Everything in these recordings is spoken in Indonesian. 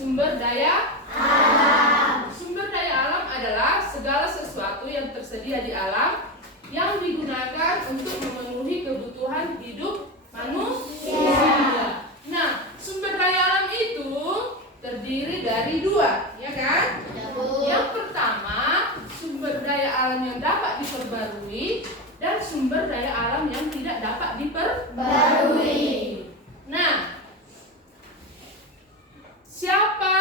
Sumber daya alam. Sumber daya alam adalah segala sesuatu yang tersedia di alam yang digunakan untuk memenuhi kebutuhan hidup manusia. Nah, sumber daya alam itu terdiri dari dua, ya kan? Yang pertama, sumber daya alam yang dapat diperbarui dan sumber daya alam yang tidak dapat diperbarui. Nah, siapa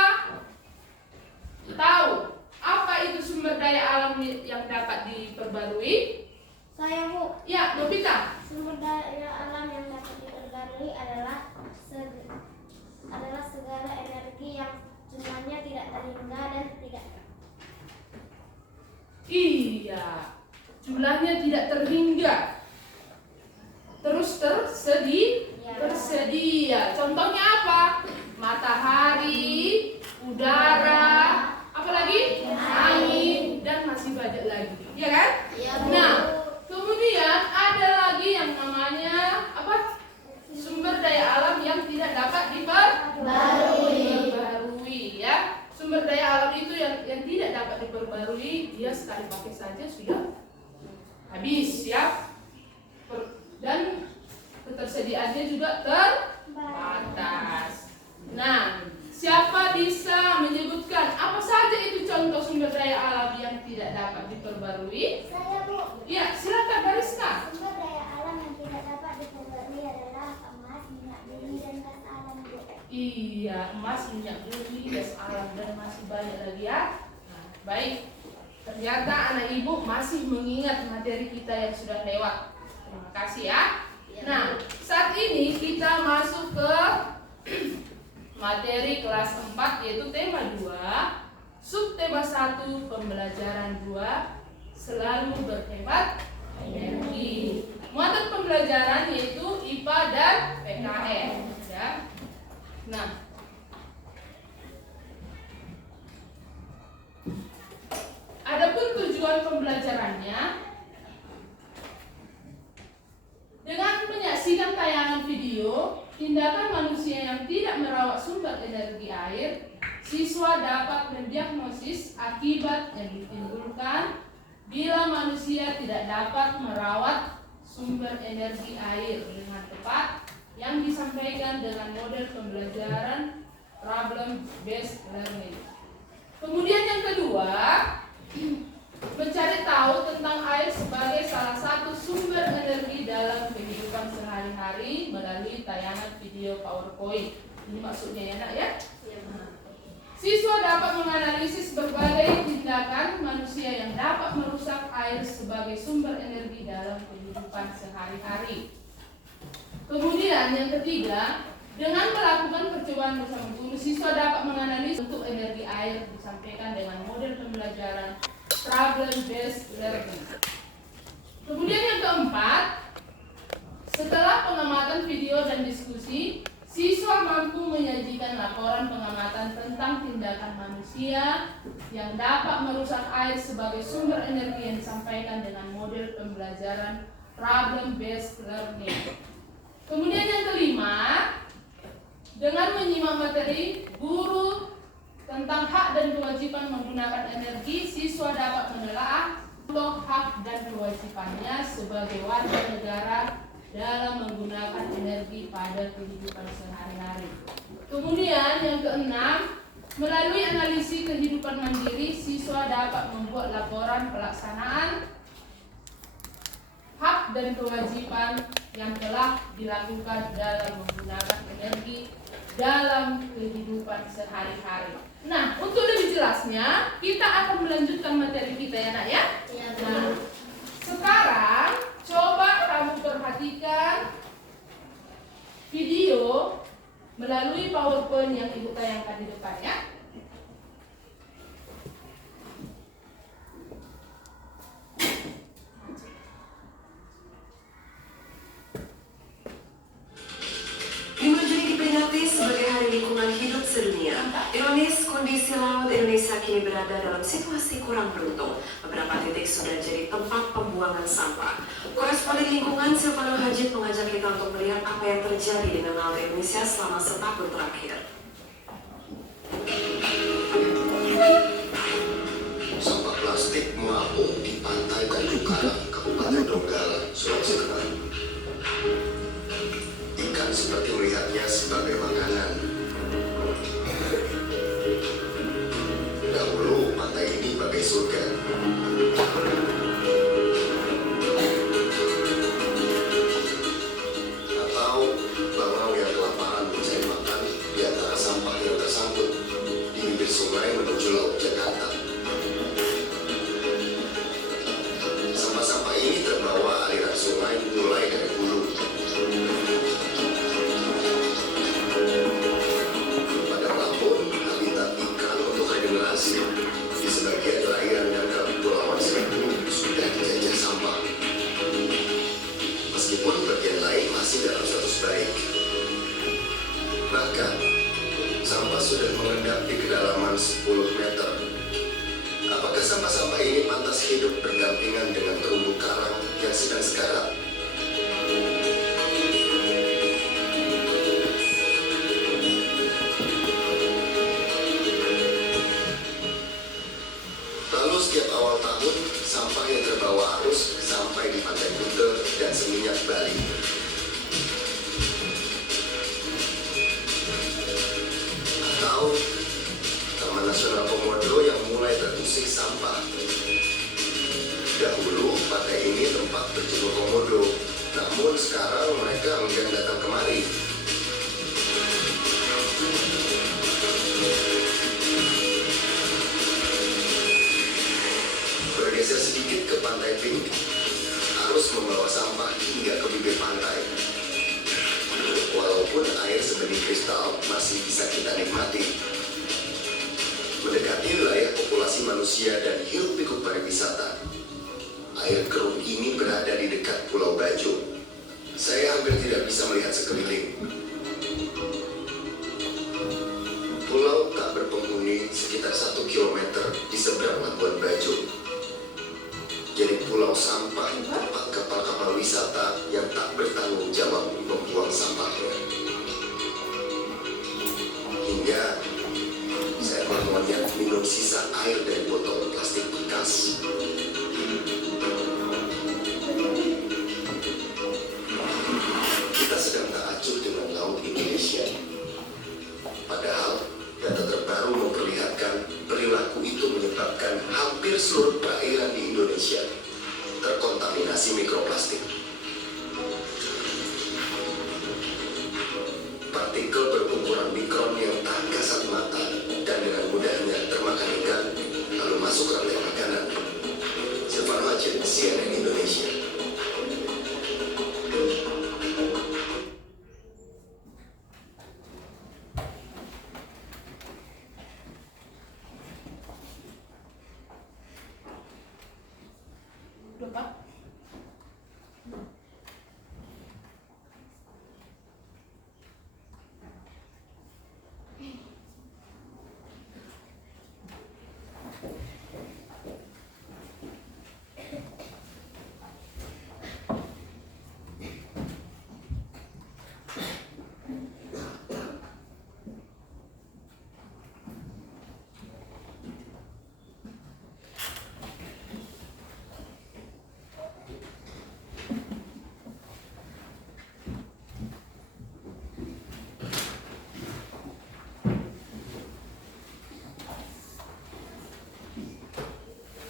tahu apa itu sumber daya alam yang dapat diperbarui? Saya, Bu. Ya, Nobita. Sumber daya alam yang dapat diperbarui adalah segala energi yang jumlahnya tidak terhingga dan tidak. Iya, jumlahnya tidak terhingga. Terus tersedia. Contohnya apa? Matahari, udara, apa lagi? Angin, dan masih banyak lagi. Iya kan? Ya, Nah, kemudian ada lagi yang namanya apa? Sumber daya alam yang tidak dapat diperbarui, ya. Sumber daya alam itu yang tidak dapat diperbarui, dia sekali pakai saja sudah habis, ya. Dan ketersediaannya juga terbatas. Nah, siapa bisa menyebutkan apa saja itu contoh sumber daya alam yang tidak dapat diperbarui? Saya, Bu. Ya, silakan Bariska. Sumber daya alam yang tidak dapat diperbarui adalah emas, minyak bumi, dan gas alam, Bu. Iya, emas, minyak bumi, gas alam, dan masih banyak lagi, ya. Nah, baik. Ternyata anak ibu masih mengingat materi kita yang sudah lewat. Terima kasih, ya. Nah, saat ini kita masuk ke materi kelas 4, yaitu tema 2, subtema 1, pembelajaran 2, selalu berhemat energi. Muatan pembelajaran yaitu IPA dan PKN, ya. Nah, adapun tujuan pembelajarannya, dengan menyaksikan tayangan video tindakan manusia yang tidak merawat sumber energi air, siswa dapat mendiagnosis akibat yang ditimbulkan bila manusia tidak dapat merawat sumber energi air dengan tepat yang disampaikan dengan model pembelajaran problem based learning. Kemudian yang kedua, mencari tahu tentang air sebagai salah satu sumber energi dalam kehidupan sehari-hari melalui tayangan video PowerPoint. Ini maksudnya ya, Nak, ya? Siswa dapat menganalisis berbagai tindakan manusia yang dapat merusak air sebagai sumber energi dalam kehidupan sehari-hari. Kemudian yang ketiga, dengan melakukan percobaan bersama guru, siswa dapat menganalisis bentuk energi air disampaikan dengan model pembelajaran problem based learning. Kemudian yang keempat, setelah pengamatan video dan diskusi, siswa mampu menyajikan laporan pengamatan tentang tindakan manusia yang dapat merusak air sebagai sumber energi yang disampaikan dengan model pembelajaran problem based learning. Kemudian yang kelima, dengan menyimak materi guru tentang hak dan kewajiban menggunakan energi, siswa dapat menelaah hak dan kewajibannya sebagai warga negara dalam menggunakan energi pada kehidupan sehari-hari. Kemudian yang keenam, melalui analisis kehidupan mandiri, siswa dapat membuat laporan pelaksanaan hak dan kewajiban yang telah dilakukan dalam menggunakan energi dalam kehidupan sehari-hari. Nah, untuk lebih jelasnya, kita akan melanjutkan materi kita, ya, Nak, ya? Nah, sekarang coba kamu perhatikan video melalui PowerPoint yang Ibu tayangkan di depan, ya. Sebagai Hari Lingkungan Hidup Sedunia, ironis kondisi laut Indonesia kini berada dalam situasi kurang beruntung. Beberapa titik sudah jadi tempat pembuangan sampah. Koresponden lingkungan Silvano Hajid mengajak kita untuk melihat apa yang terjadi dengan laut Indonesia selama setahun terakhir. surga. Atau bangau yang kelaparan mencari makan di antara sampah yang tersangkut di bibir sungai menuju laut Jakarta. Sampah-sampah ini terbawa aliran sungai mulai dari hulu. Pada pelabuhan habitat ikan untuk regenerasi di sebagian perairan dan kepulauan Seribu sudah dijajah sampah. Meskipun bagian lain masih dalam status baik. Bahkan, sampah sudah mengendap di kedalaman 10 meter. Apakah sampah-sampah ini pantas hidup berdampingan dengan terumbu karang yang sedang sekarat? Lalu setiap awal tahun, sampah yang terbawa arus sampai di Pantai Kuta dan Seminyak Bali. Atau Taman Nasional Komodo yang mulai terusik sampah. Dahulu pantai ini tempat berjemur komodo, namun sekarang mereka enggan datang kemari. Bergeser sedikit ke Pantai Pink, arus membawa sampah hingga ke bibir pantai. Walaupun air sebening kristal masih bisa kita nikmati. Mendekati wilayah populasi manusia dan hiruk-pikuk pariwisata. Air keruh ini berada di dekat Pulau Bajo. Saya hampir tidak bisa melihat sekeliling. Pulau tak berpenghuni sekitar 1 kilometer di seberang Labuan Bajo. Jadi pulau sampah, tempat kapal-kapal wisata yang tak bertanggung jawab membuang sampahnya. Hingga saya menemukan minum sisa air dari botol plastik bekas. Kita sedang tak acuh dengan laut Indonesia. Padahal data terbaru memperlihatkan perilaku itu menyebabkan hampir seluruh perairan di Indonesia terkontaminasi mikroplastik. Partikel berukuran mikron yang tak kasat mata dan dengan mudahnya termakan ikan lalu masuk rantai makanan. Silvano Aceh, CNN Indonesia. Udah, Pak?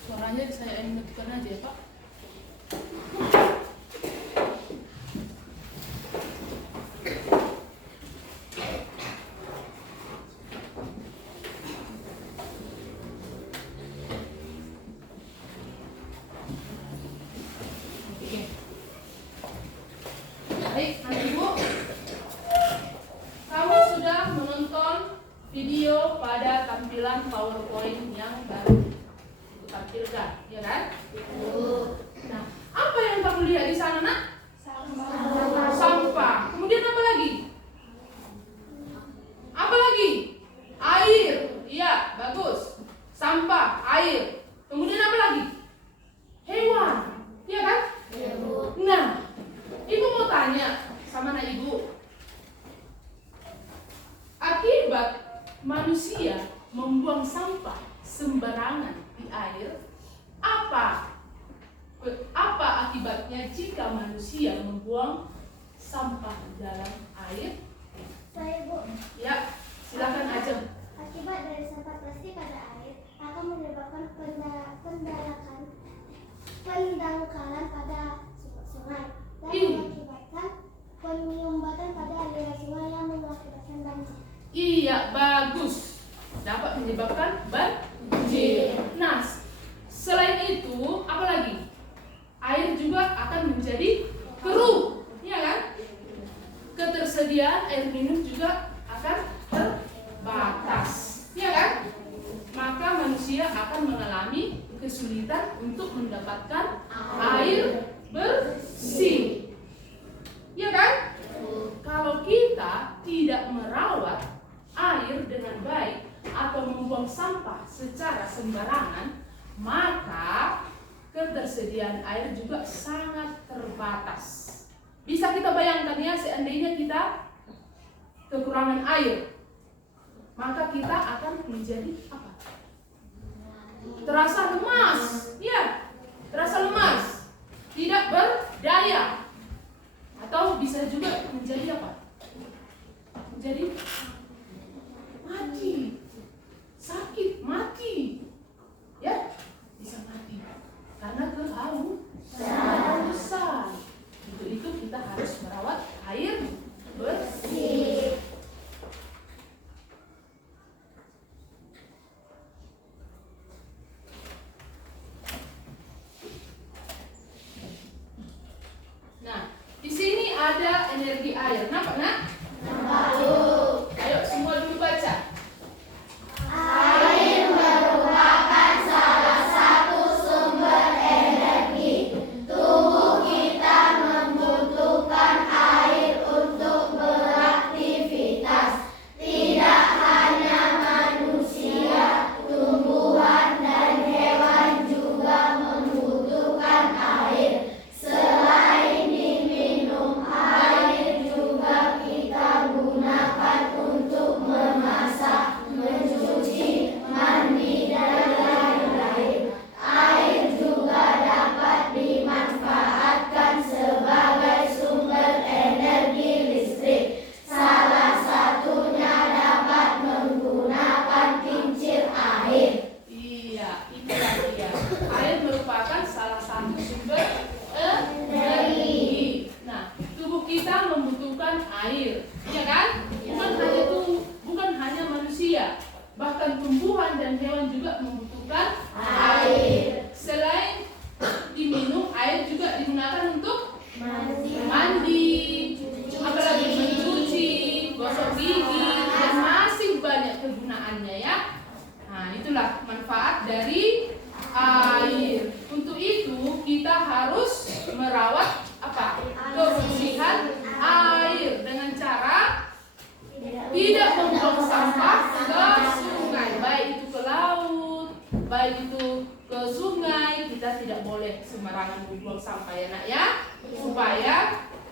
Suaranya saya matikan aja ya, Pak. Oke. Baik, anak ibu, kamu sudah menonton video pada tampilan PowerPoint yang baru tampilkan, ya kan? Nah, apa yang kamu lihat di sana, Nak? Sampah. Kemudian apa lagi? Apa lagi? Air. Iya, bagus. Sampah, air. Kemudian apa lagi? Hewan. Iya kan? Nah, ibu mau tanya sama anak ibu. Akibat manusia membuang sampah sembarangan di air, apa akibatnya jika manusia membuang sampah di dalam air? Saya Bu, Ya, silakan aja. akibat dari sampah plastik pada air akan menyebabkan pendangkalan pada sungai dan Ih. mengakibatkan penyumbatan pada aliran sungai yang mengakibatkan banjir. Iya, bagus. Dapat menyebabkan banjir. Nah, selain itu, apa lagi? Air juga akan menjadi keruh, ya kan? Ketersediaan air minum juga akan terbatas, ya kan? Maka manusia akan mengalami kesulitan untuk mendapatkan air bersih, ya kan? Kalau kita tidak merawat air dengan baik atau membuang sampah secara sembarangan, maka ketersediaan air juga sangat terbatas. Bisa kita bayangkan ya, seandainya kita kekurangan air, maka kita akan menjadi apa? Terasa lemas, ya, terasa lemas, tidak berdaya, atau bisa juga menjadi apa? Menjadi mati, sakit, mati, ya, bisa mati karena kehausan. Untuk itu kita harus merawat air bersih. Nah, di sini ada energi air. Nampak, Nak? Nampak. Ayo semua dulu baca. Air merupakan salah satu sumber energi. Tubuh kita membutuhkan air untuk beraktivitas. Tidak hanya manusia, tumbuhan dan hewan juga membutuhkan air. Selain diminum, air juga kita gunakan untuk memasak, mencuci, mandi, dan lain-lain. Air juga dapat dimanfaatkan sebagai sumber energi listrik. Salah satunya dapat menggunakan kincir air. Iya, itulah dia. Air merupakan salah satu sumber energi. Nah, tubuh kita membutuhkan air, ya kan? Bukan hanya manusia, bahkan tumbuhan dan hewan juga membutuhkan air. Selain diminum, air juga digunakan untuk mandi, apalagi mencuci, gosok gigi, dan masih banyak kegunaannya, ya. Nah, itulah manfaat dari air. Untuk itu kita harus merawat apa? Kebersihan air dengan cara tidak membuang sampah ke sungai, baik itu ke laut, baik itu ke sungai. Kita tidak boleh sembarangan membuang sampah, ya, Nak, ya, supaya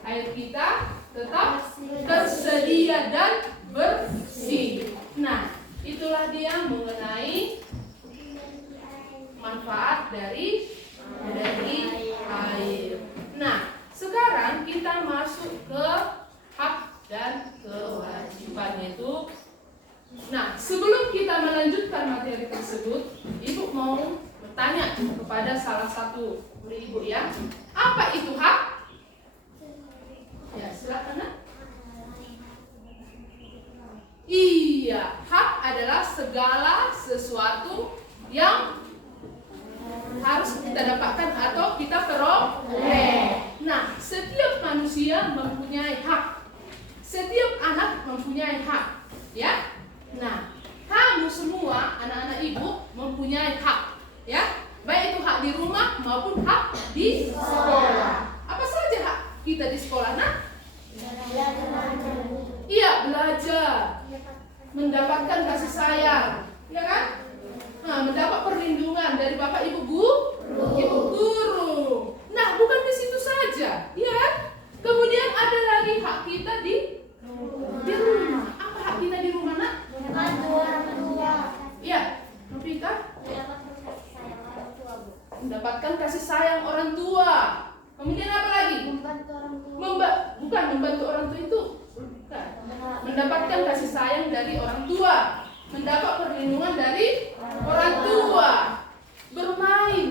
air kita tetap tersedia dan bersih. Nah, itulah dia mengenai manfaat dari energi air. Nah, sekarang kita masuk ke hak dan kewajibannya itu. Nah, sebelum kita melanjutkan materi tersebut, Ibu mau bertanya kepada salah satu murid Ibu, ya. Apa itu hak? Ya, silakan, Nak. Iya, hak adalah segala sesuatu yang harus kita dapatkan atau kita peroleh. Nah, setiap manusia mempunyai hak. Setiap anak mempunyai hak, ya. Nah, kamu semua anak-anak Ibu mempunyai hak, ya. Baik itu hak di rumah maupun hak di sekolah. Apa saja hak kita di sekolah, Nak? Iya, belajar, mendapatkan kasih sayang, ya kan? Nah, mendapat perlindungan dari Bapak Ibu guru. Nah, bukan di situ saja, ya kan? Kemudian ada lagi hak kita di rumah. Apa hak kita di rumah, Nak? Iya, Novita? Mendapatkan kasih sayang orang tua. Kemudian apa lagi? Membantu orang tua. Bukan membantu orang tua itu. Bukan. Mendapatkan kasih sayang dari orang tua. Mendapat perlindungan dari orang tua. Bermain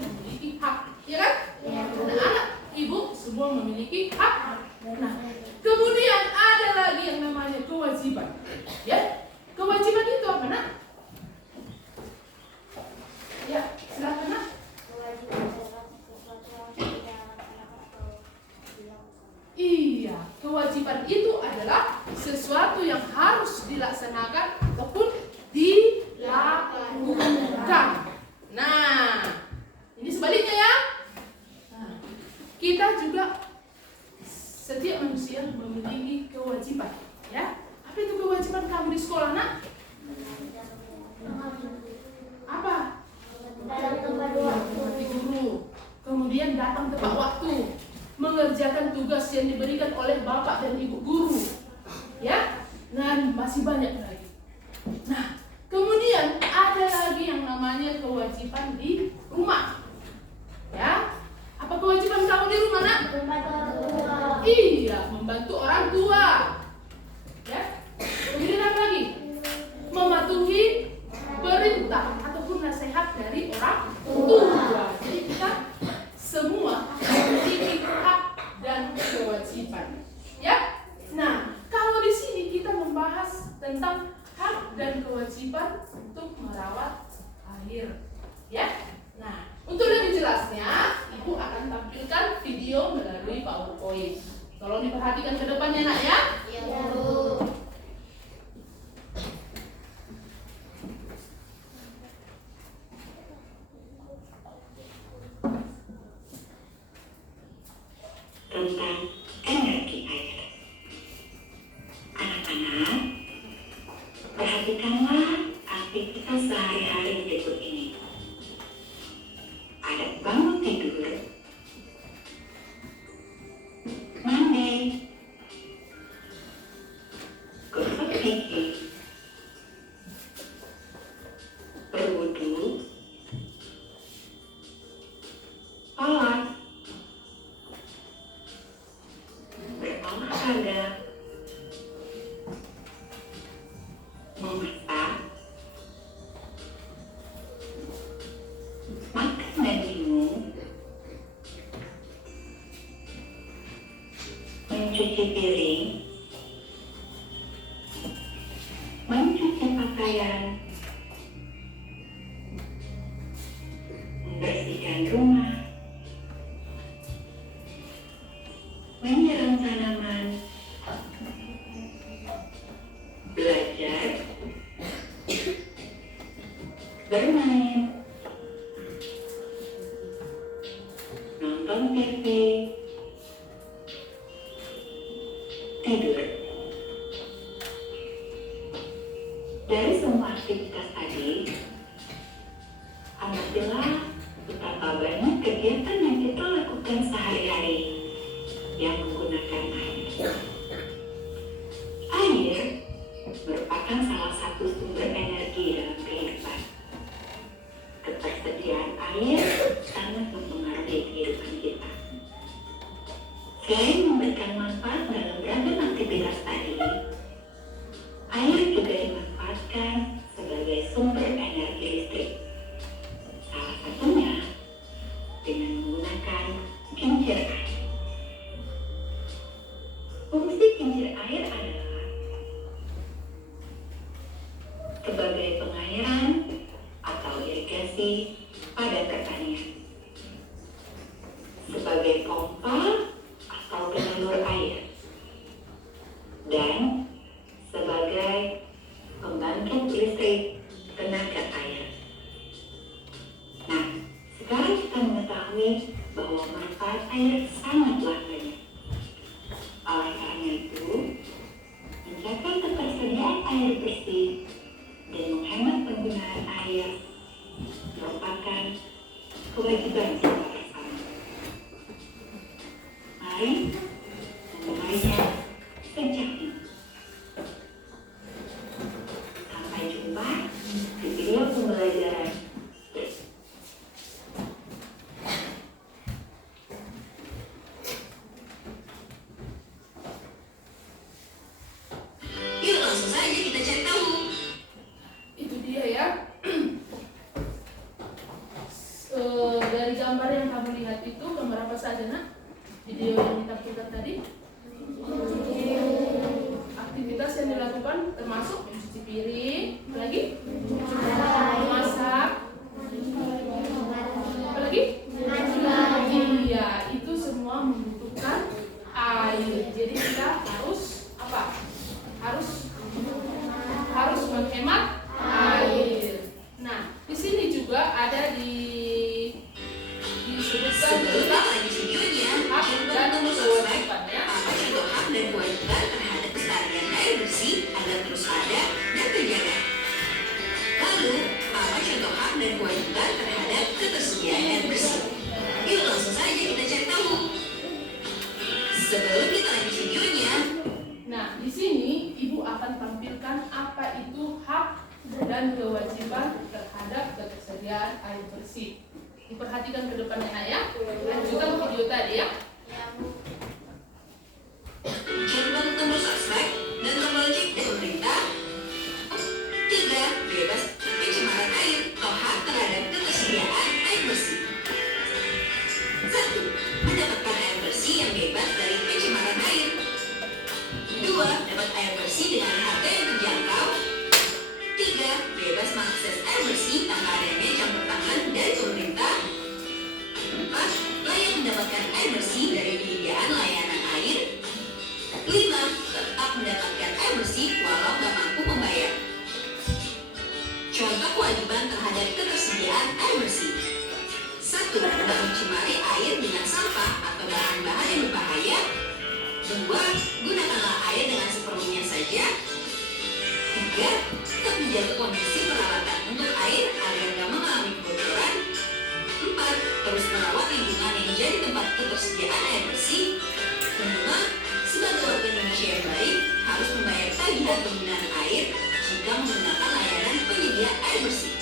memiliki hak, ya kan? Iya. Anak-anak, ibu semua memiliki hak. Nah, kemudian ada lagi yang namanya kewajiban. Ya, kewajiban itu apa, Nak? Ya, silakan, Nak. Kewajiban adalah sesuatu yang tidak laksanakan atau dilakukan. Iya, kewajiban itu adalah sesuatu yang harus dilaksanakan ataupun dilakukan. Nah, ini sebaliknya ya. Nah, kita juga setiap manusia memiliki kewajiban, ya. Apa itu kewajiban kamu di sekolah, Nak? Apa? Dalam tempat waktu. Seperti guru. Kemudian datang tepat waktu, mengerjakan tugas yang diberikan oleh bapak dan ibu guru, ya. Dan masih banyak lagi. Nah, kemudian ada lagi yang namanya kewajiban di rumah, ya. Apa kewajiban kamu di rumah, Nak? Membantu orang tua. Iya, membantu orang tua, ya. Kemudian apa lagi? Mematuhi perintah ataupun nasihat dari orang tua. Jadi kita semua memiliki hak dan kewajiban, ya. Nah, kalau di sini kita membahas tentang hak dan kewajiban untuk merawat air, ya. Nah, untuk lebih jelasnya, Ibu akan tampilkan video melalui PowerPoint. Tolong diperhatikan ke depannya, Nak, ya. Iya, Bu. Tentang energi air. Anak-anak, perhatikanlah aktivitas sehari-hari berikut ini. Ada bangun tidur, mandi, gosok gigi, berwudu, sholat, berolahraga, memasak, makan dan minum, mencuci piring, mencuci pakaian, membersihkan rumah, menyiram tanaman, belajar, bermain, nonton TV, tidur. Dari semua aktivitas tadi, amatilah betapa banyak kegiatan yang kita lakukan sehari-hari yang menggunakan air. Air merupakan salah satu sumber energi dalam kehidupan. Ketersediaan air sangat mempengaruhi kehidupan kita. Selain memberikan manfaat dalam beragam aktivitas tadi, air juga dimanfaatkan sebagai sumber energi listrik. Salah satunya dengan menggunakan kincir air. Fungsi kincir air adalah sebagai pengairan atau irigasi pada pertanian, sebagai pompa atau penyalur air, dan sebagai pembangkit listrik tenaga air. Nah, sekarang kita mengetahui bahwa manfaat air sangatlah banyak. Oleh karena itu, menjaga ketersediaan air bersih dan menghemat penggunaan air merupakan kewajiban kita bersama. Mari memulainya sejak ini. Sampai jumpa di video pembelajaran berikut. Yuk langsung saja kita cari tahu. Itu dia ya. Dari itu gambar apa saja nak? Video yang ditampilkan tadi. Aktivitas yang dilakukan termasuk mencuci piring, lagi memasak, apa lagi? Iya, itu semua membutuhkan air. Jadi kita harus apa? Harus menghemat air. Nah, di sini juga ada disebutkan tentang hak dan kewajibannya. Apa contoh hak dan kewajiban terhadap pelestarian air bersih agar terus ada dan terjaga? Lalu, apa contoh hak dan kewajiban terhadap ketersediaan air bersih? Yuk langsung saja kita cari tahu. Sebelum kita lanjut videonya, Nah, di sini Ibu akan tampilkan apa itu hak dan kewajiban terhadap ketersediaan air bersih. Diperhatikan ke depannya nak ya. Lanjutkan video tadi ya. jangan tombol subscribe dan tombol lonceng dari pemerintah. 3. Bebas pencemaran air atau hak terhadap ketersediaan air bersih. 1. Mendapatkan air bersih yang bebas dari pencemaran air. 2. Dapat air bersih dengan harga yang terjangkau. 3. Bebas mengakses air bersih tanpa adanya campur tangan dari pemerintah. 4. Layak mendapatkan air bersih dari penyediaan layanan air. 5. Tetap mendapatkan air bersih walau tak mampu membayar. Contoh kewajiban terhadap ketersediaan air bersih. 1. Tidak mencemari air dengan sampah atau bahan-bahan yang berbahaya. 2. Gunakanlah air dengan seperlunya saja. 3. Tetap menjaga kondisi peralatan untuk air agar tidak mengalami kebocoran. 4. Terus merawat lingkungan yang jadi tempat ketersediaan air bersih. 5. Sebagai warga Indonesia yang baik, harus membayar tagihan penggunaan air jika menggunakan layanan penyedia air bersih.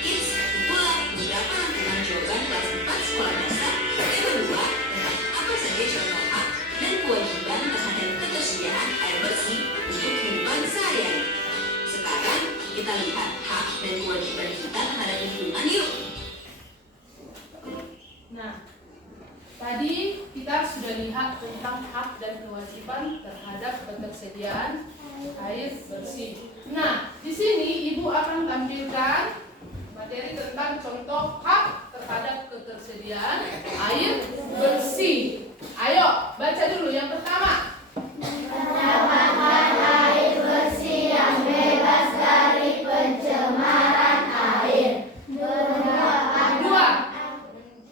Kids, pula beberapa rangkuman jawaban kelas 4 sekolah dasar tema 2 tentang apa saja contoh hak dan kewajiban terhadap ketersediaan air bersih untuk kehidupan sehari-hari. Sekarang kita lihat hak dan kewajiban kita terhadap lingkungan yuk. Nah, tadi kita sudah lihat tentang hak dan kewajiban terhadap ketersediaan air bersih. Nah, di sini Ibu akan tampilkan materi tentang contoh hak terhadap ketersediaan air bersih. Ayo, baca dulu yang pertama. Mendapatkan air bersih yang bebas dari pencemaran air. Kedua,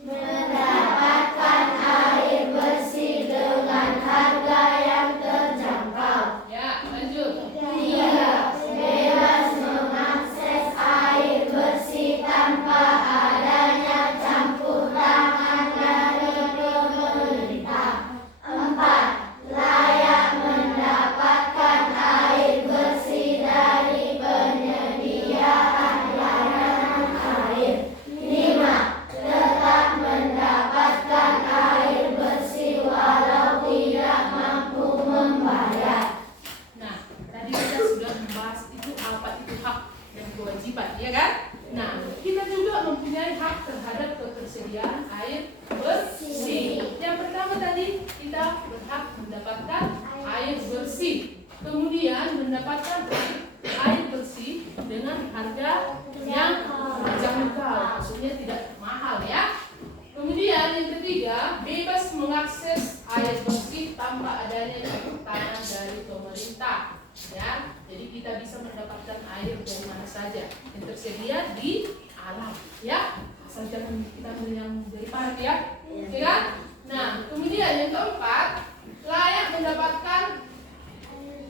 Mendapatkan air bersih dengan harga yang terjangkau. ya, lanjut. 3. Bebas mengakses air bersih tanpa adanya campur tangan dari pemerintah. 4. Layak mendapatkan air bersih dari penyediaan layanan air. 5. Tetap mendapatkan air bersih walau tidak mampu membayar. Nah, tadi kita sudah membahas itu apa itu hak dan kewajiban, ya kan? Nah, kita juga mempunyai hak terhadap ketersediaan air bersih. Yang pertama tadi kita berhak mendapatkan air bersih. Kemudian mendapatkan air bersih dengan harga yang terjangkau, maksudnya tidak mahal ya. Kemudian yang ketiga, bebas mengakses air bersih tanpa adanya campur tangan dari pemerintah. Ya, jadi kita bisa mendapatkan air dari mana saja yang tersedia di alam. Ya, asal jangan kita beli yang dari park ya, ya kan? Nah, kemudian yang keempat, layak mendapatkan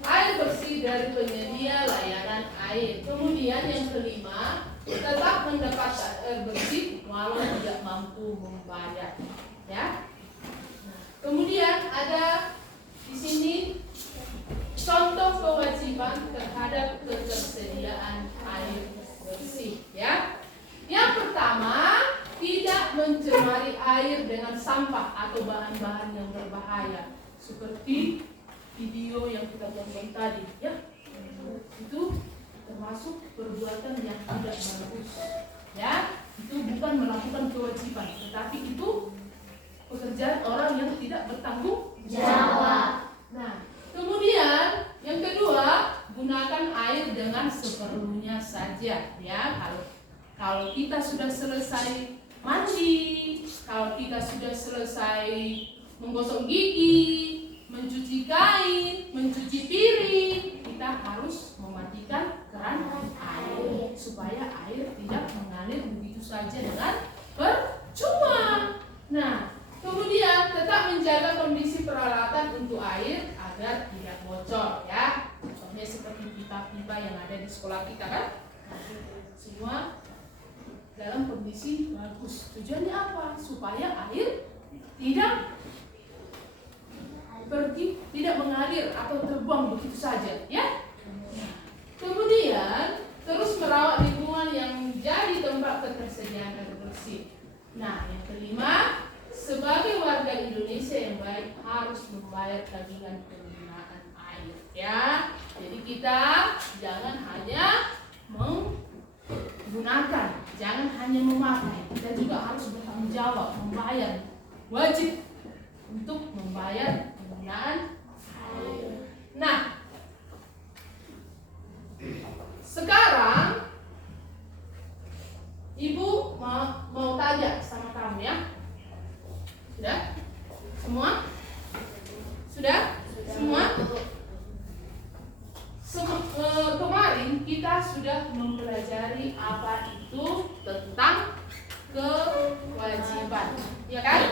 air bersih dari penyedia layanan air. Kemudian yang kelima, tetap mendapatkan air bersih walau tidak mampu membayar. Ya. Nah, kemudian ada di sini contoh kewajiban terhadap ketersediaan air bersih. Ya. Yang pertama, tidak mencemari air dengan sampah atau bahan-bahan yang berbahaya, seperti video yang kita tonton tadi, ya. Itu termasuk perbuatan yang tidak bagus, ya. Itu bukan melakukan kewajiban, tetapi itu pekerjaan orang yang tidak bertanggung Jawab. Nah, kemudian yang kedua, gunakan air dengan seperlunya saja ya. Kalau kita sudah selesai mandi, kalau kita sudah selesai menggosok gigi, mencuci kain, mencuci piring, kita harus mematikan keran air supaya air tidak mengalir begitu saja dengan percuma. Nah, kemudian tetap menjaga kondisi peralatan untuk air agar tidak bocor ya. Contohnya seperti pipa-pipa yang ada di sekolah kita kan, semua dalam kondisi bagus. Tujuannya apa? Supaya air tidak pergi, tidak mengalir atau terbuang begitu saja ya. Kemudian terus merawat lingkungan yang jadi tempat ketersediaan air bersih. Nah, yang kelima, sebagai warga Indonesia yang baik harus membayar tagihan penggunaan air ya. Jadi kita jangan hanya menggunakan, jangan hanya memakai, kita juga harus bertanggung jawab, membayar, wajib untuk membayar penggunaan air. Nah, sekarang Ibu mau tanya sama kamu ya. Sudah? Semua? Sudah? Semua? Kemarin kita sudah mempelajari apa itu tentang kewajiban, ya kan?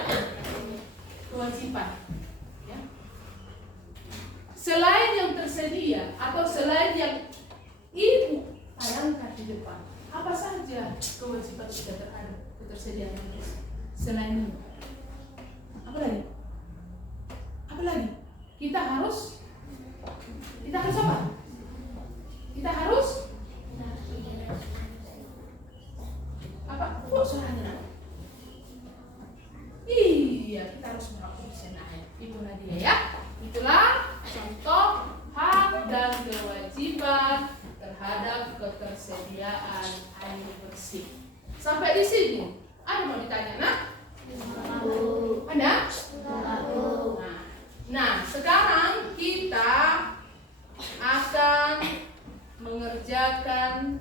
Kewajiban. Ya. Selain yang tersedia atau selain yang Ibu tayangkan di depan, apa saja kewajiban kita terhadap ketersediaan air selain ini? Apa lagi? Apa lagi? Kita harus apa? Kita harus apa? Kok suaranya? Iya, kita harus menghabiskan air. Ibu Nadia ya. Itulah contoh hak dan kewajiban terhadap ketersediaan air bersih. Sampai di sini, ada mau ditanya nak? Ada? Nah, sekarang kita akan mengerjakan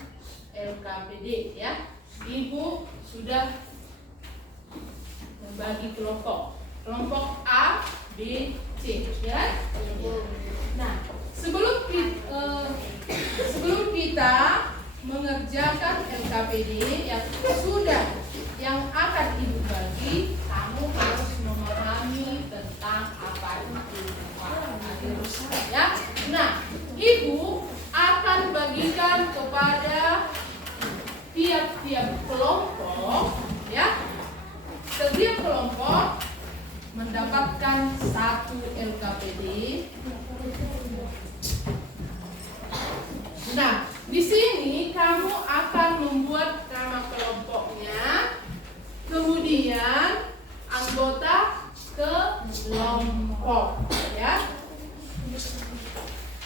LKPD ya. Ibu sudah membagi kelompok A, B, C ya. Nah, sebelum kita mengerjakan LKPD yang akan Ibu bagi, kamu harus memahami tentang apa itu air bersih ya. Nah, Ibu akan bagikan kepada tiap-tiap kelompok ya. Setiap kelompok mendapatkan 1 LKPD. Nah, di sini kamu akan membuat nama kelompoknya, kemudian anggota kelompok, ya.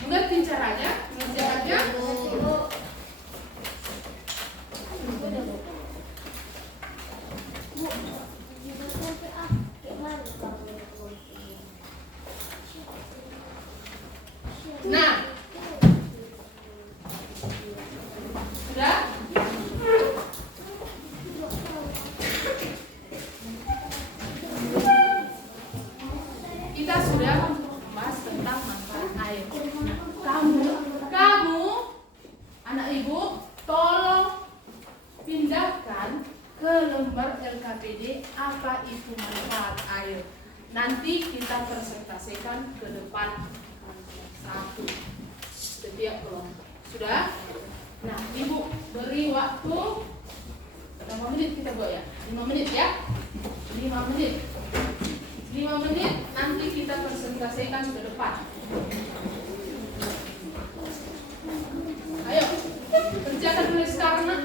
Mengerti caranya? Mengerjakannya? Nah, sudah? Kita sudah membahas tentang manfaat air. Kamu, anak ibu, tolong pindahkan ke lembar LKPD apa itu manfaat air. Nanti kita presentasikan ke depan satu setiap kelompok. Sudah? Nah, ibu beri waktu berapa menit kita buat ya? 5 menit ya? 5 menit. 5 menit nanti kita presentasikan ke depan. Ayo, kerjakan dulu sekarang nak.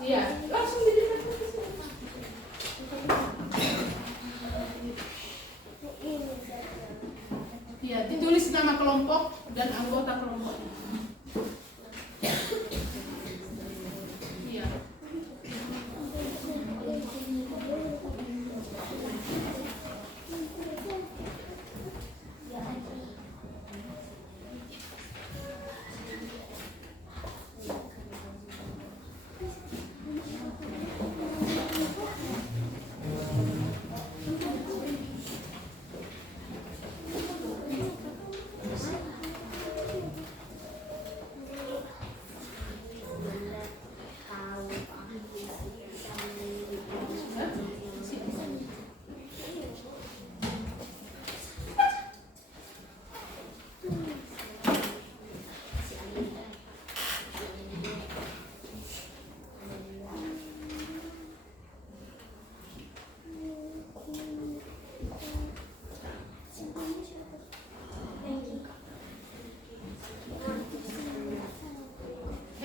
Iya, langsung dilihat. Iya, ditulis nama kelompok dan anggota kelompoknya. Iya.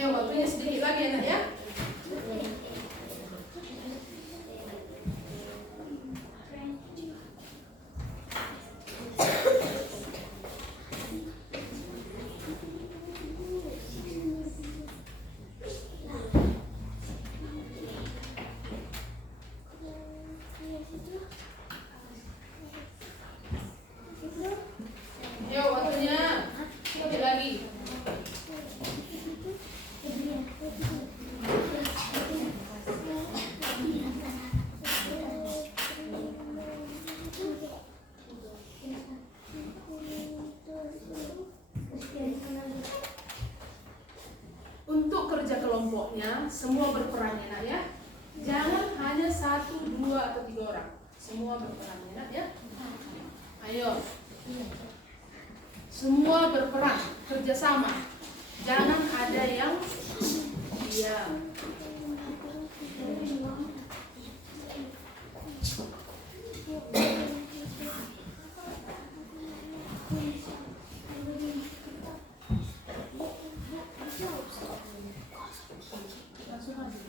Waktunya sedikit lagi anak ya. Ayo waktunya sedikit lagi. Untuk kerja kelompoknya semua berperan ya nak ya. Jangan hanya 1, 2 atau 3 orang. Semua berperan ya nak ya. Ayo. Semua berperan, kerjasama. Jangan ada yang diam. Langsung aja.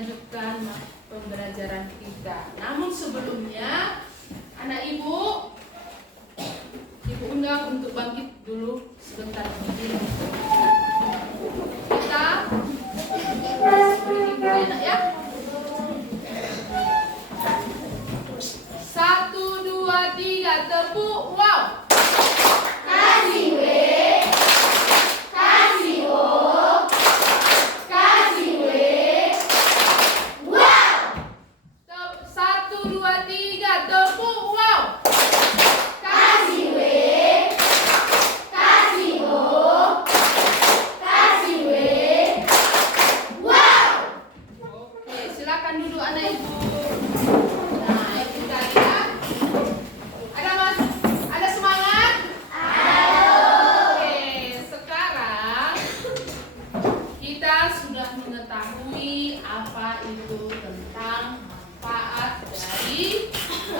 melanjutkan pembelajaran kita. Namun sebelumnya, anak ibu undang untuk bangkit dulu sebentar lagi. Kita berdiri dulu enak ya. 1, 2, 3 tepuk wow. Kasih W, kasih O, kasih W. Wow. 1, 2, 3 tepuk wow. Kasih W, kasih O, kasih W. Wow. Oke, silakan duduk anak ibu. Nah, itu tadi ya. Ada mas? Ada semangat? Oke, sekarang kita sudah mengetahui apa itu tentang manfaat dari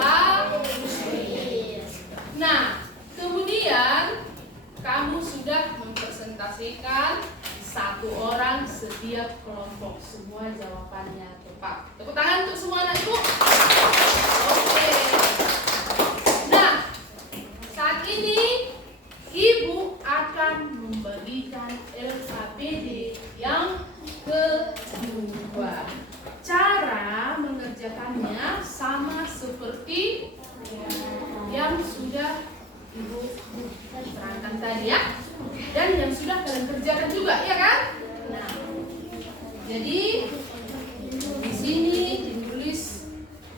Agustin. Nah, kemudian kamu sudah mempresentasikan 1 orang setiap kelompok. Semua jawabannya tepat. Tepuk tangan untuk semua anak ibu. Oke. Nah, saat ini ibu akan memberikan LKPD yang kedua. Cara mengerjakannya sama seperti yang sudah ibu terangkan tadi ya, dan yang sudah kalian kerjakan juga, ya kan? Nah, jadi di sini ditulis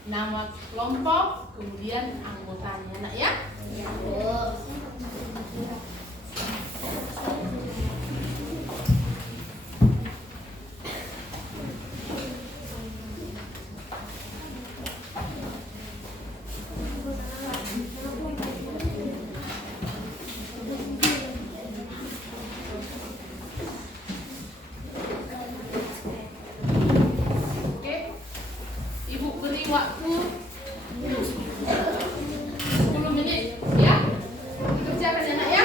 nama kelompok, kemudian anggotanya, nak ya? Oke, ibu beri waktu 10 menit ya, dikerjakan anak ya.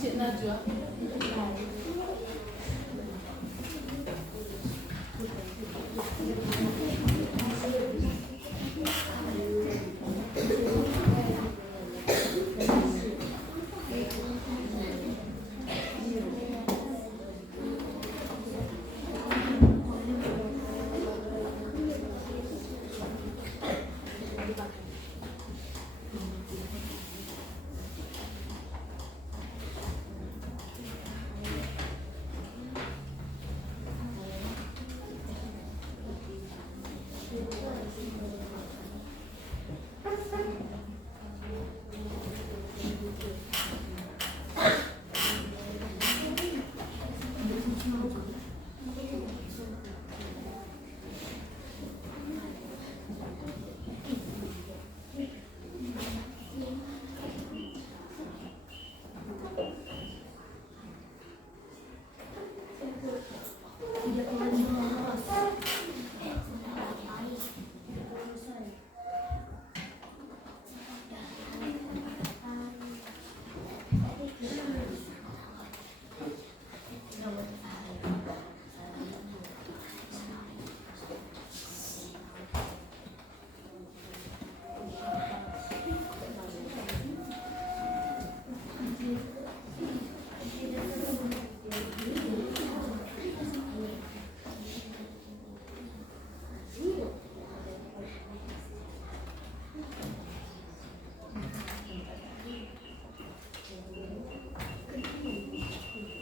Cik Najwa.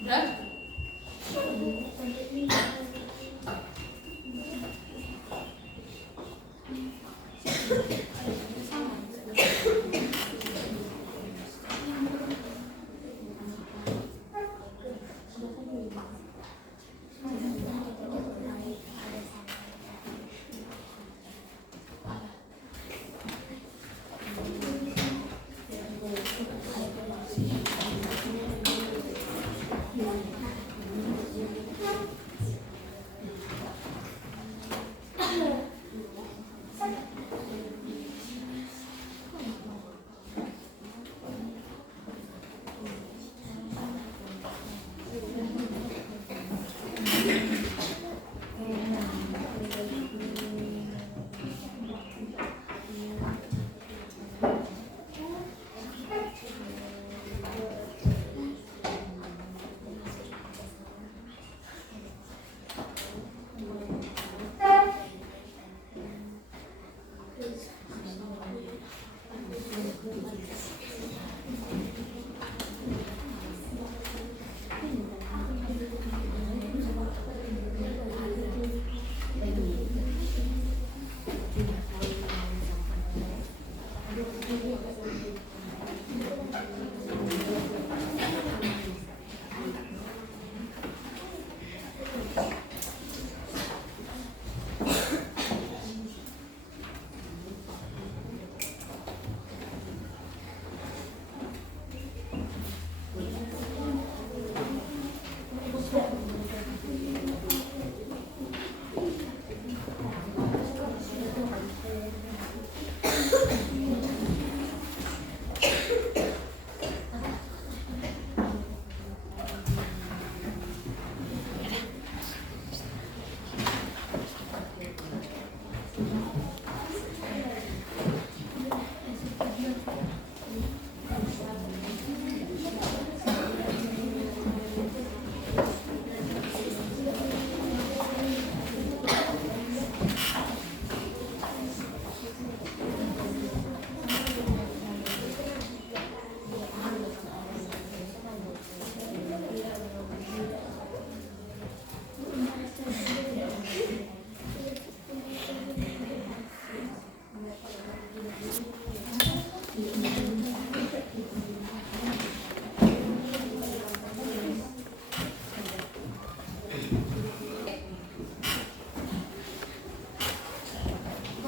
Udah?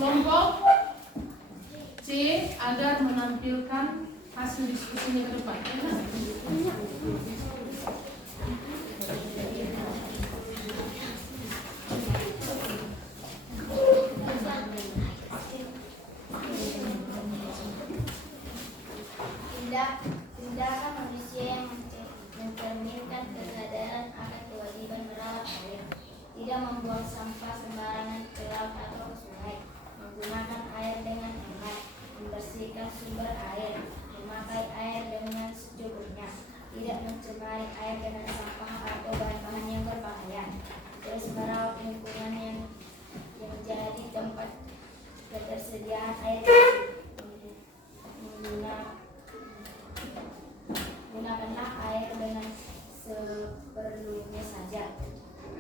Kelompok C agar menampilkan hasil diskusinya ke depan. Tindakan manusia yang mencari membuang sampah sembarangan ke laut atau ke sungai, menggunakan air dengan hemat, membersihkan sumber air, memakai air dengan secukupnya, tidak mencemari air dengan sampah atau bahan-bahan yang berbahaya, terus merawat lingkungan yang menjadi tempat ketersediaan air bersih. Gunakanlah air dengan seperlunya saja.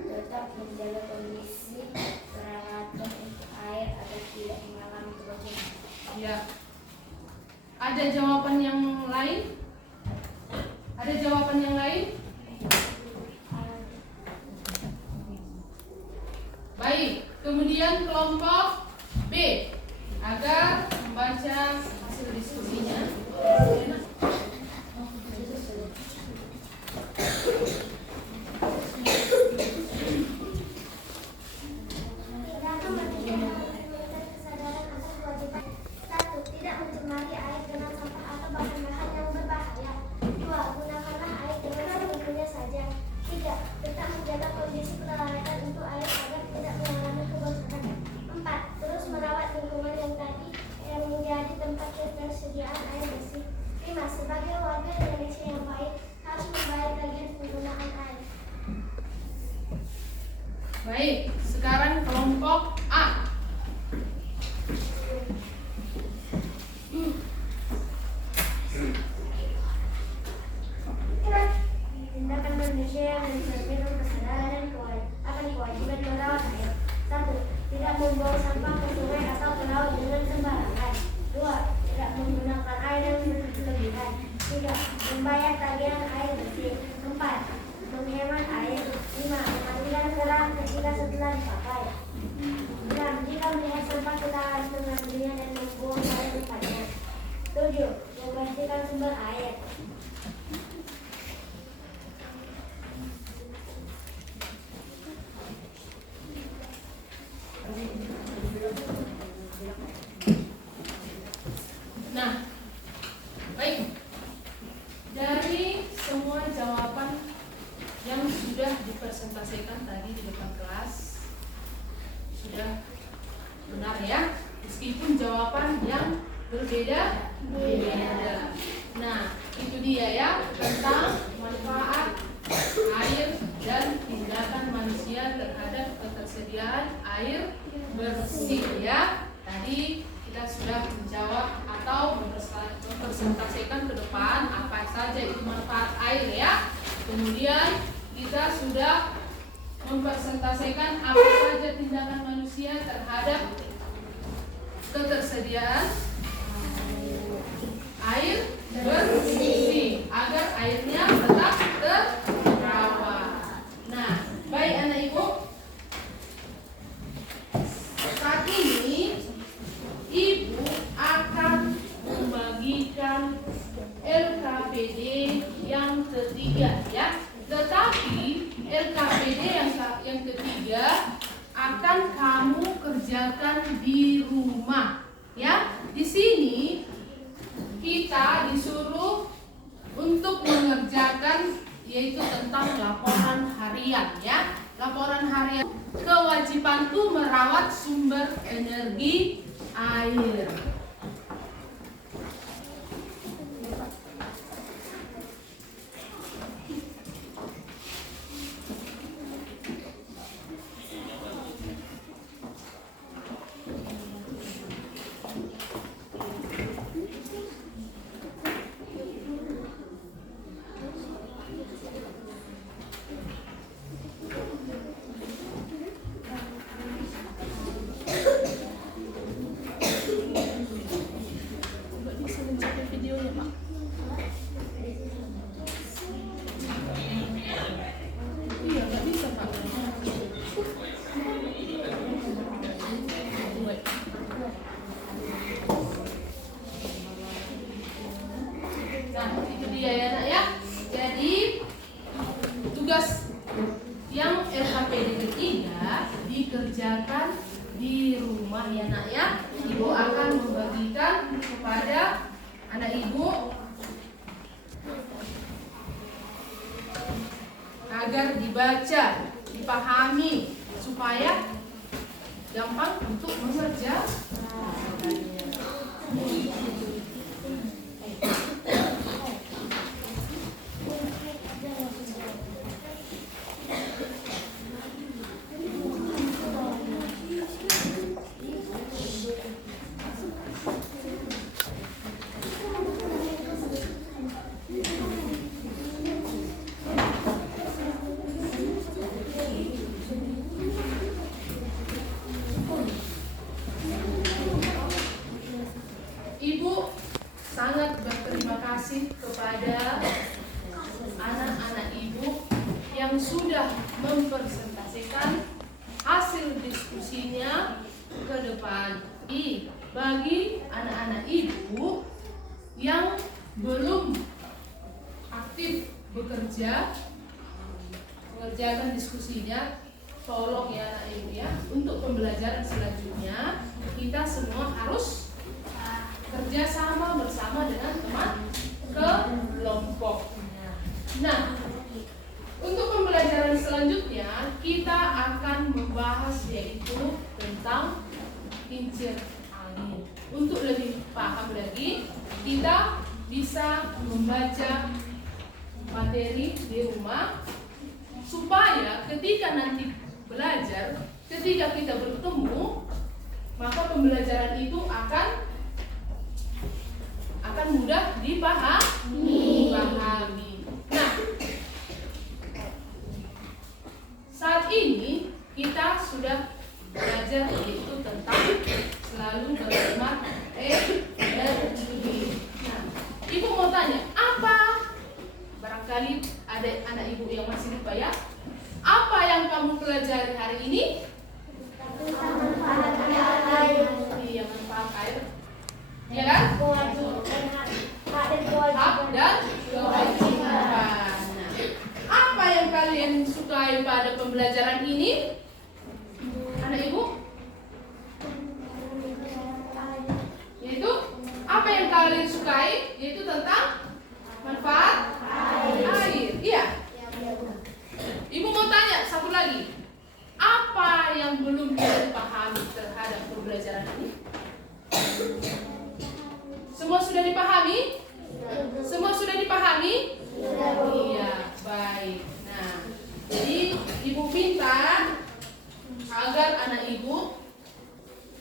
Tetap menjaga kondisi peralatan untuk air agar tidak mengalami kebocoran. Ya. Ada jawaban yang lain? Ada jawaban yang lain? Baik. Kemudian kelompok B agar membaca hasil diskusinya. Kesadaran atas kewajiban. 1. Tidak mencemari air dengan sampah atau bahan-bahan yang berbahaya. 2. Gunakanlah air dengan secukupnya saja. 3. Tetap menjaga kondisi peralatan untuk air agar tidak mengalami kebocoran. 4. Terus merawat lingkungan yang menjadi tempat ketersediaan air bersih. 5. Sebagai warga Indonesia yang baik, harus membayar tagihan penggunaan air. Baik, sekarang kelompok A. Tindakan manusia yang mencerminkan kesadaran akan kewajiban merawat air. 1. Tidak membuang sampah ke sungai atau ke laut dengan sembarangan. 2. Tidak menggunakan air yang berlebihan. 3. Membayar tagihan air bersih. 4. Menghemat air. 5. Mematikan keran ketika setelah dipakai. 6. Jika melihat sampah kita harus mengambilnya dan membuang air tempatnya. 7. Membersihkan sumber air. Nah, baik. Dari semua jawaban yang sudah dipresentasikan tadi di depan kelas sudah benar ya, meskipun jawaban yang berbeda. Nah, itu dia ya, tentang manfaat air dan tindakan manusia terhadap ketersediaan air bersih ya. Tadi kita sudah menjawab atau mempresentasikan ke depan apa saja itu manfaat air ya. Kemudian kita sudah mempresentasikan apa saja tindakan manusia terhadap ketersediaan air bersih agar airnya tetap terawat. Nah, baik anak ibu, saat ini ibu akan membagikan LKPD yang ketiga ya. Tetapi LKPD yang ketiga akan kamu kerjakan di rumah ya. Di sini kita disuruh untuk mengerjakan yaitu tentang laporan harian ya. Laporan harian, kewajibanku merawat sumber energi air. Dikerjakan di rumah ya nak ya. Ibu akan membagikan kepada anak ibu agar dibaca, dipahami supaya gampang untuk mengerjakannya. Ibu sangat berterima kasih kepada anak-anak ibu yang sudah mempresentasikan hasil diskusinya ke depan. Bagi anak-anak ibu yang belum aktif bekerja mengerjakan diskusinya, tolong ya anak ibu ya, untuk pembelajaran selanjutnya kita semua harus kerja sama bersama dengan teman kelompok. Nah, untuk pembelajaran selanjutnya kita akan membahas yaitu tentang kincir angin. Untuk lebih paham lagi, kita bisa membaca materi di rumah supaya ketika nanti belajar, ketika kita bertemu, maka pembelajaran itu akan mudah dipahami. Nah, saat ini kita sudah belajar yaitu tentang selalu berhemat energi. Nah, ibu mau tanya, apa? Barangkali ada anak ibu yang masih lupa ya. Apa yang kamu pelajari hari ini? Iya, manfaat air. Ya kan? Hak dan kewajiban. Nah, apa yang kalian sukai pada pembelajaran ini? Anak ibu? Yaitu apa yang kalian sukai? Yaitu tentang manfaat air. Iya. Ibu mau tanya satu lagi. Apa yang belum dipahami terhadap pembelajaran ini? Semua sudah dipahami? Semua sudah dipahami? Iya, baik. Nah, jadi ibu minta agar anak ibu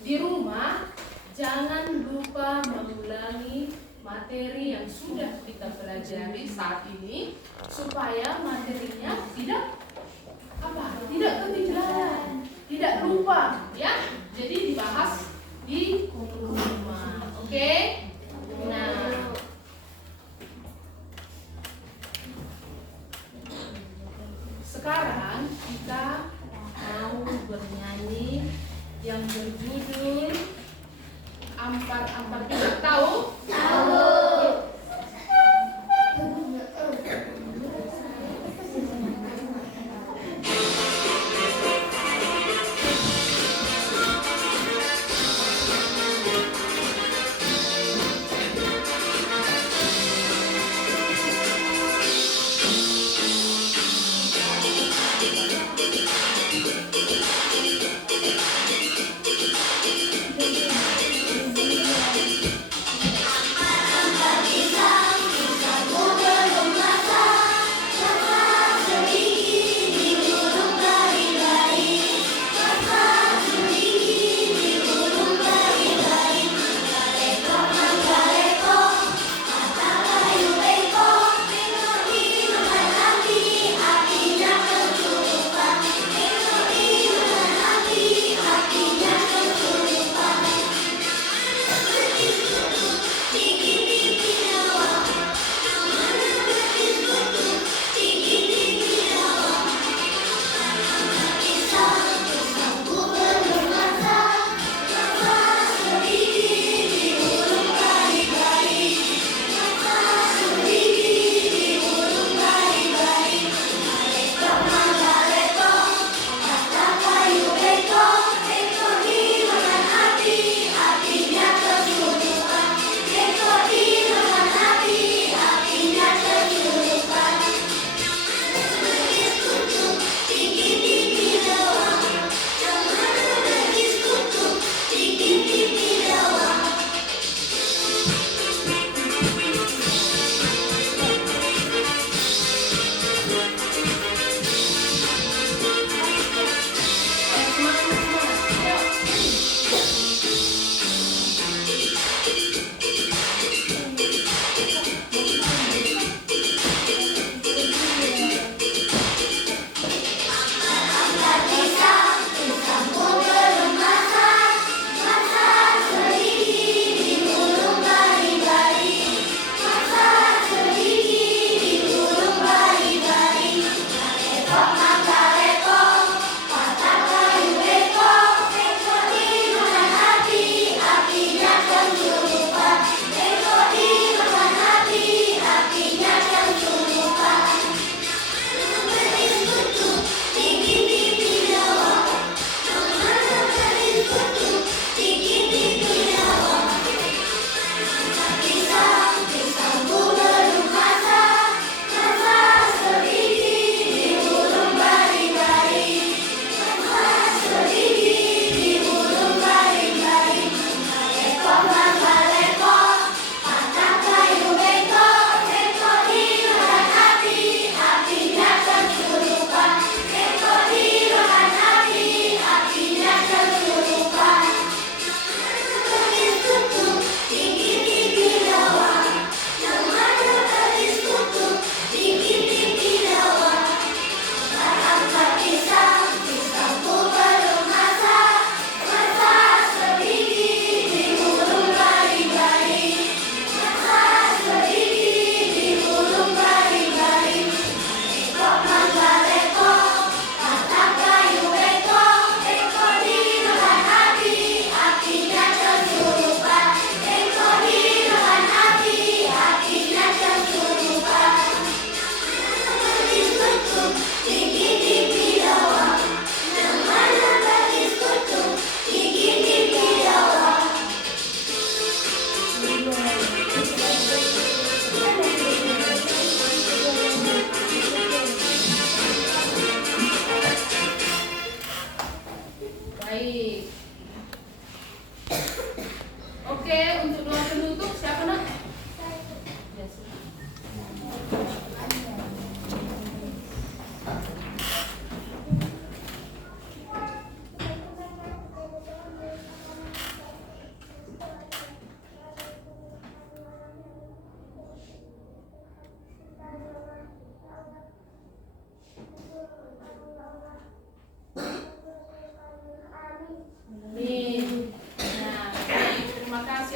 di rumah jangan lupa mengulangi materi yang sudah kita pelajari saat ini supaya materinya tidak ketinggalan, tidak lupa ya. Jadi dibahas di rumah. Oke? Nah, sekarang kita mau bernyanyi yang berjudul Ampar-Ampar Pinang. Tahu? Tahu.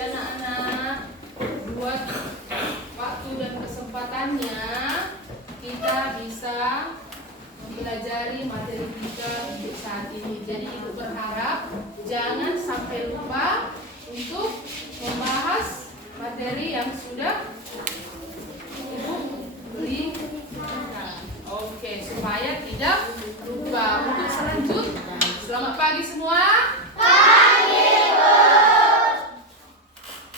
anak-anak, buat waktu dan kesempatannya kita bisa mempelajari materi kita untuk saat ini. Jadi Ibu berharap jangan sampai lupa untuk membahas materi yang sudah Ibu berikan. Oke, supaya tidak